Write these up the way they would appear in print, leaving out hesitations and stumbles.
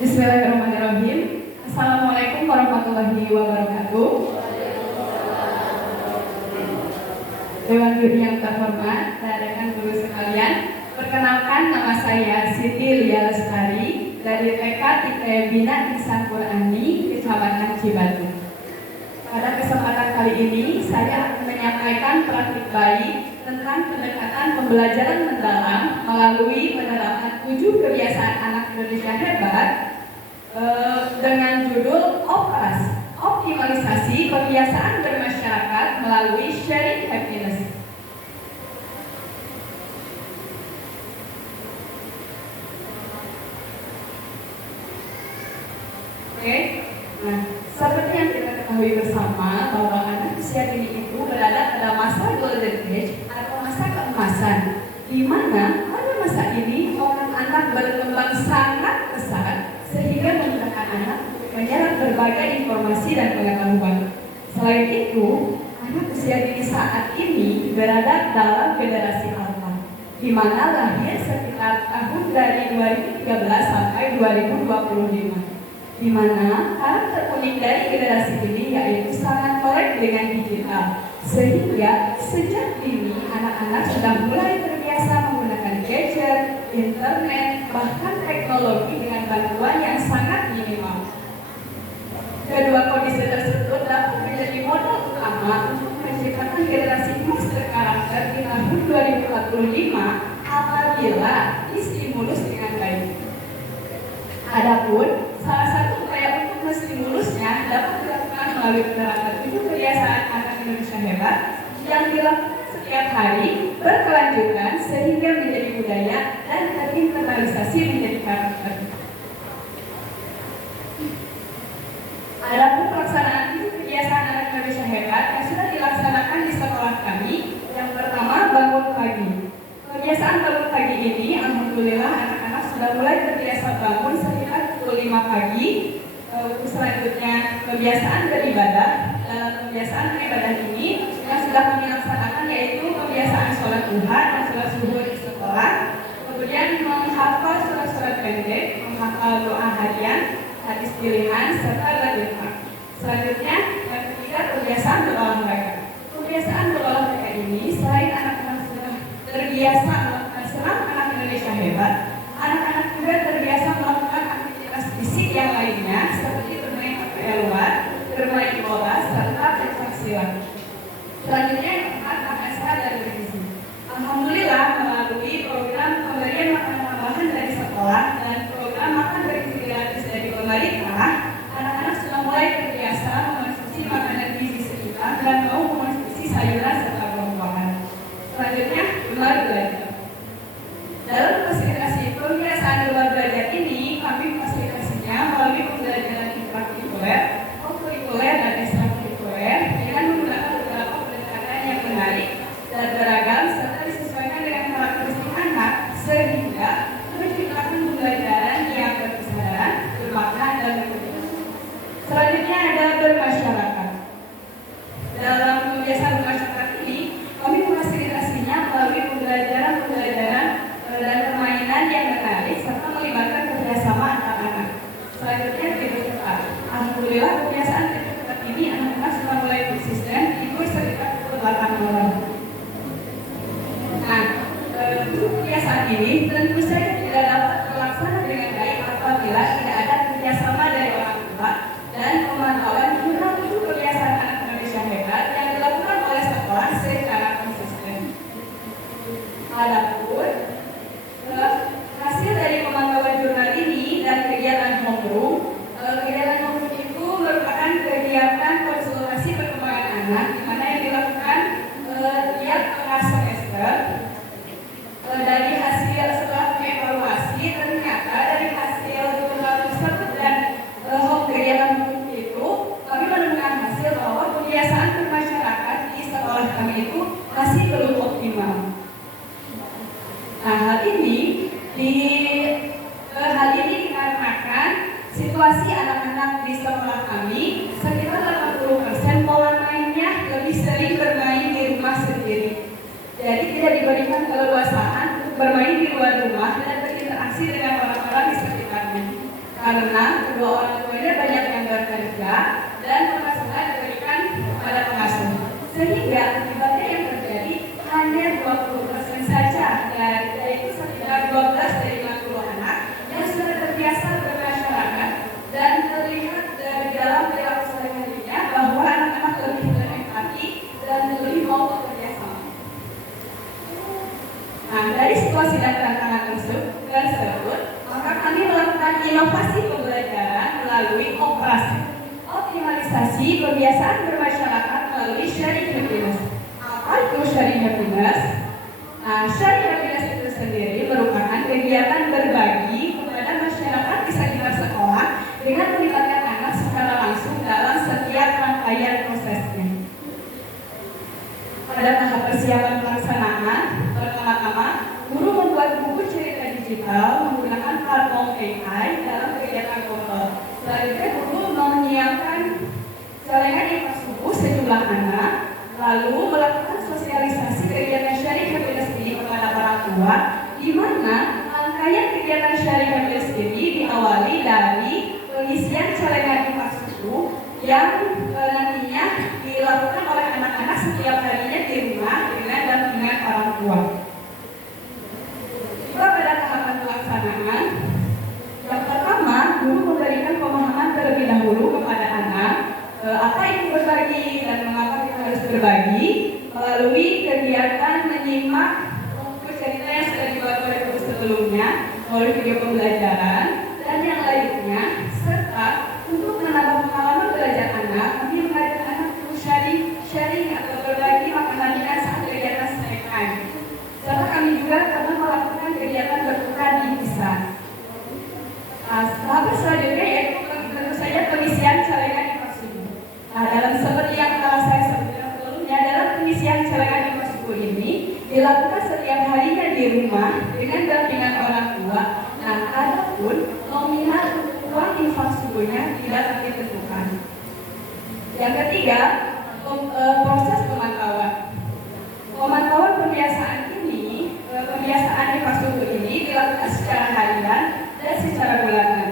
Bismillahirrahmanirrahim. Assalamualaikum warahmatullahi wabarakatuh. Dewan Guru yang terhormat dan rekan guru sekalian, perkenalkan nama saya Siti Lia Lestari dari TK IT Bina Ihsan Qur'ani, Kecamatan Cibatu. Pada kesempatan kali ini, saya akan menyampaikan praktik baik tentang pendekatan pembelajaran mendalam melalui penerapan 7 kebiasaan anak Indonesia hebat dengan judul OPAS, optimalisasi kebiasaan bermasyarakat melalui sharing happiness. Oke, nah seperti yang kita ketahui bersama bahwa anak usia dini itu berada pada masa golden age atau masa keemasan, di mana pada masa ini orang anak berkembang sangat pesat sehingga memudahkan anak menyerap berbagai informasi dan pengetahuan. Selain itu, anak usia dini saat ini berada dalam generasi alfa, di mana lahir sekitar tahun dari 2013 sampai 2025. Di mana karakter unik dari generasi ini yaitu sangat melek dengan digital, sehingga sejak dini anak-anak sudah mulai terbiasa menggunakan gadget, internet, bahkan teknologi dengan bantuan yang sangat minimal. Kedua kondisi tersebut dapat menjadi modal utama untuk menciptakan generasi emas berkarakter di tahun 2045 apabila distimulus dengan baik. Adapun salah satu upaya untuk menstimulusnya dapat dilakukan melalui penerapan 7 kebiasaan anak Indonesia hebat yang dilakukan setiap hari berkelanjutan sehingga menjadi budaya dan terinternalisasi menjadi karakter. Adapun pelaksanaan 7 kebiasaan anak Indonesia hebat yang sudah dilaksanakan di sekolah kami, yang pertama bangun pagi. Kebiasaan bangun pagi ini, alhamdulillah anak-anak sudah mulai terbiasa bangun sekitar pukul 5 pagi. Selanjutnya kebiasaan beribadah. Dalam kebiasaan beribadah ini yang sudah kami laksanakan yaitu kebiasaan sholat duha dan sholat zuhur di sekolah. Kemudian menghafal surat-surat pendek, menghafal doa harian, hadis pilihan, serta beribadah. Selanjutnya yang ketiga kebiasaan berolahraga. Kebiasaan berolahraga ini selain anak-anak sudah terbiasa melakukan senam anak Indonesia hebat, anak-anak juga terbiasa melakukan aktivitas fisik yang lainnya seperti bermain area luar, bermain bola, serta pencaksilat. Selanjutnya yang keempat, makan sehat dan bergizi. Alhamdulillah melalui program pemberian makanan tambahan dari sekolah dan program makan bergizi gratis dari pemerintah, anak-anak sudah mulai terbiasa mengonsumsi makanan gizi seimbang dan mau mengonsumsi sayuran serta buah-buahan. Selanjutnya, gemar belajar. Dalam fasilitasi kebiasaan gemar belajar ini, kami fasilitasinya melalui pembelajaran intrakurikuler, kurikuler dan ekstrakurikuler dengan menggunakan beberapa pendekatan yang menarik dan beragam serta disesuaikan dengan karakteristik anak sehingga menciptakan pembelajaran yang berkesadaran, bermakna dan berguna. Selanjutnya ada bermasyarakat. Dalam kebiasaan bermasyarakat ini, kami memfasilitasinya melalui pembelajaran dan permainan yang menarik serta melibatkan kerjasama antar anak. Selanjutnya tidur cepat. Alhamdulillah kebiasaan tidur cepat ini anak-anak sudah mulai konsisten tidur sekitar pukul 8 malam. Nah, kebiasaan ini tentu saja tidak dapat terlaksana dengan baik apabila tidak ada kerjasama dari orang tua dan pemantauan jumlah 7 kebiasaan anak Indonesia hebat yang dilakukan oleh sekolah secara konsisten. Adapun hasil dari pemantauan jurnal ini dan kegiatan homeroom, kegiatan homeroom itu merupakan kegiatan konsultasi perkembangan anak di mana yang dilakukan tiap tengah semester. Dari hasil setelah evaluasi ternyata dari hasil jurnal tersebut dan kegiatan homeroom itu kami menemukan hasil bahwa kebiasaan bermasyarakat di sekolah kami itu masih belum optimal. Nah, hal ini dikarenakan situasi anak-anak di sekolah kami sekitar 80% pola mainnya lebih sering bermain di rumah sendiri. Jadi tidak diberikan keleluasaan untuk bermain di luar rumah dan berinteraksi dengan orang-orang di sekitarnya. karena kedua orang tuanya banyak yang bekerja dan penghasilan diberikan kepada pengasuh. Sehingga akibatnya yang terjadi hanya 20% saja, yaitu sekitar 12 dari 50 anak yang sudah terbiasa bermasyarakat dan terlihat dari dalam perilaku sehari-harinya bahwa anak-anak lebih berempati dan lebih mau bekerja sama. Nah, dari situasi dan tantangan tersebut, maka kami melakukan inovasi pembelajaran melalui optimalisasi kebiasaan bermasyarakat melalui sharing happiness. Apa itu sharing happiness? Nah, sharing happiness itu sendiri merupakan kegiatan berbagi kepada masyarakat di sekitar sekolah dengan melibatkan anak secara langsung dalam setiap rangkaian prosesnya. Pada tahap persiapan pelaksanaan, pertama-tama guru membuat buku cerita digital menggunakan platform AI dalam kegiatan kontrol. Selanjutnya guru menyiapkan celengan infrastruktur sejumlah anak, lalu melakukan sosialisasi kegiatan sharing happiness ini kepada para tua, di mana rangkaian kegiatan sharing happiness ini diawali dari pengisian celengan infrastruktur yang nantinya dilakukan oleh anak-anak setiap harinya di rumah dengan dampingan orang tua. Juga pada tahapan pelaksanaan, yang pertama, guru memberikan pemahaman terlebih dahulu kepada anak apa itu berbagi dan mengapa kita harus berbagi melalui kegiatan menyimak buku cerita yang sudah dibuat oleh guru sebelumnya, melalui video pembelajaran dan yang lainnya, serta untuk menambah pengalaman belajar anak, kami mengajak anak untuk sharing atau berbagi makanan ringan saat kegiatan snack time. Serta kami juga pernah melakukan kegiatan bertukar bingkisan. Tahap selanjutnya yaitu tentu saja pengisian celengan infrastruktur. Nah, dalam seperti yang telah saya sebutkan sebelumnya, dalam pengisian celengan infrastruktur ini dilakukan setiap harinya di rumah dengan dampingan orang tua. Nah, adapun nominal uang infrastrukturnya tidak ditentukan. Yang ketiga, proses pemantauan. Pemantauan pembiasaan infrastruktur ini dilakukan secara harian dan secara bulanan.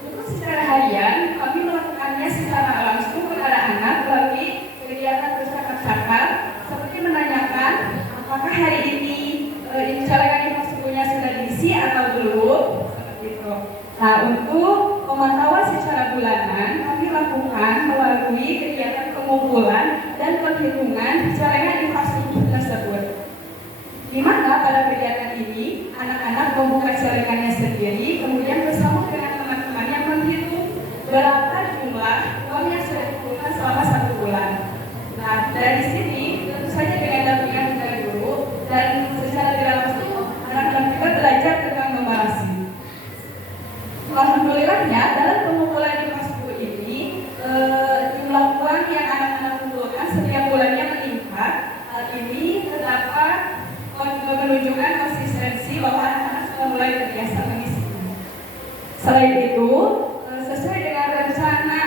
Untuk secara harian, kami melakukannya secara langsung kepada anak melalui kegiatan bercakap-cakap, seperti menanyakan apakah hari ini celengan infrastrukturnya sudah diisi atau belum, seperti itu. Nah, untuk pemantauan secara bulanan kami lakukan melalui kegiatan pengumpulan dan penghitungan celengan infrastruktur tersebut. Di mana pada kegiatan ini anak-anak membuka celengannya sendiri, kemudian bersama dengan teman-teman yang menghitung berapa jumlah uang yang sudah dikumpulkan selama 1 bulan. Nah, dari sini tentu saja dengan dampingan dari guru dan secara tidak langsung anak-anak juga belajar tentang numerasi. Alhamdulillahnya dalam pengumpulan infrastruktur ini jumlah uang yang anak-anak kumpulkan setiap bulannya meningkat. Hal ini terdapat menunjukkan konsistensi bahwa anak-anak sudah mulai terbiasa mengisinya. Selain itu, sesuai dengan rencana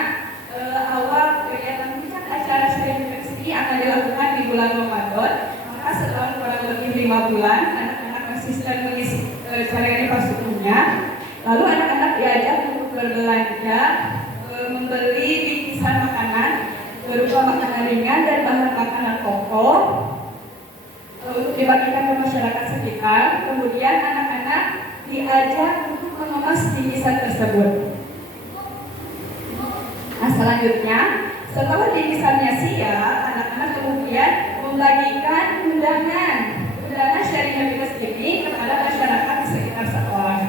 awal kegiatan puncak acara sharing happiness ini akan dilakukan di bulan Ramadan, maka setelah kurang lebih 5 bulan anak-anak konsisten mengisi celengan infrastrukturnya. Lalu anak-anak diajak untuk berbelanja, membeli bingkisan makanan berupa makanan ringan dan bahan makanan pokok untuk dibagikan ke masyarakat sekitar. Kemudian anak-anak diajak untuk mengemas bingkisan tersebut. Nah, selanjutnya setelah bingkisannya siap, anak-anak kemudian membagikan undangan sharing happiness ini kepada masyarakat di sekitar sekolah.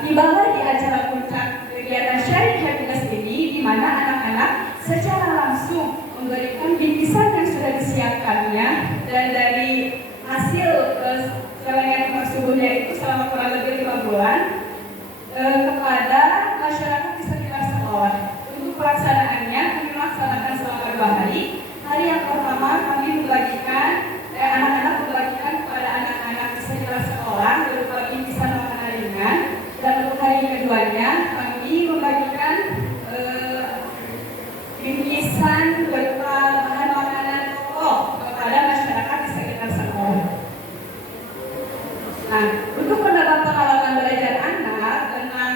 Tibalah di acara puncak kegiatan sharing happiness ini, di mana anak-anak secara langsung memberikan bingkisan yang sudah disiapkannya dan dari hasil celengan infrastrukturnya itu selama kurang lebih 5 bulan kepada masyarakat di sekitar sekolah. Untuk pelaksanaannya kami melaksanakan selama 2 hari. Hari yang pertama kami membagikan anak-anak membagikan kepada anak-anak di sekitar sekolah berupa bingkisan makanan ringan, dan untuk hari keduanya kami membagikan bingkisan berupa bahan makanan pokok kepada masyarakat di sekitar sekolah. Nah, untuk mendapat pengalaman belajar anak tentang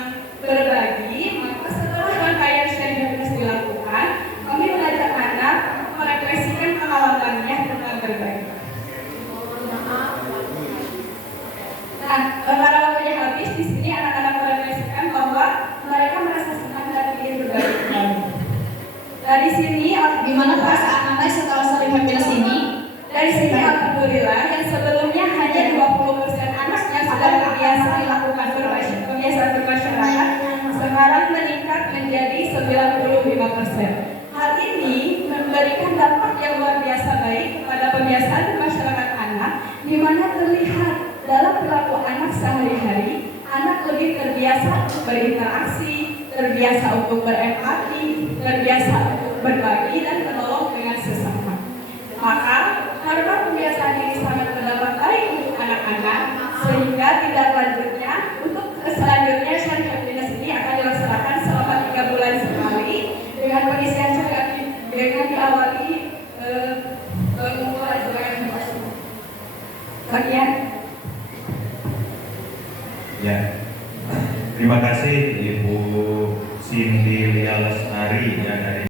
Dari sini, Gimana perasaan Anda setelah saling happiness ini? Dari sini alhamdulillah yang sebelumnya hanya 20% anaknya sudah terbiasa melakukan kebiasaan bermasyarakat, sekarang meningkat menjadi 95%. Hal ini memberikan dampak yang luar biasa baik kepada kebiasaan bermasyarakat anak, di mana terlihat dalam perilaku anak sehari-hari, anak lebih terbiasa untuk berinteraksi, terbiasa untuk berempati, terbiasa untuk berbagi dan menolong dengan sesama. Maka karena kebiasaan ini sangat berdampak baik untuk anak-anak, sehingga tindak lanjutnya untuk selanjutnya Sharing Happiness ini akan dilaksanakan selama 3 bulan sekali dengan pengisian dengan diawali pengumpulan bagian. Ya, terima kasih Ibu Cindy Lia Lesnari ya dari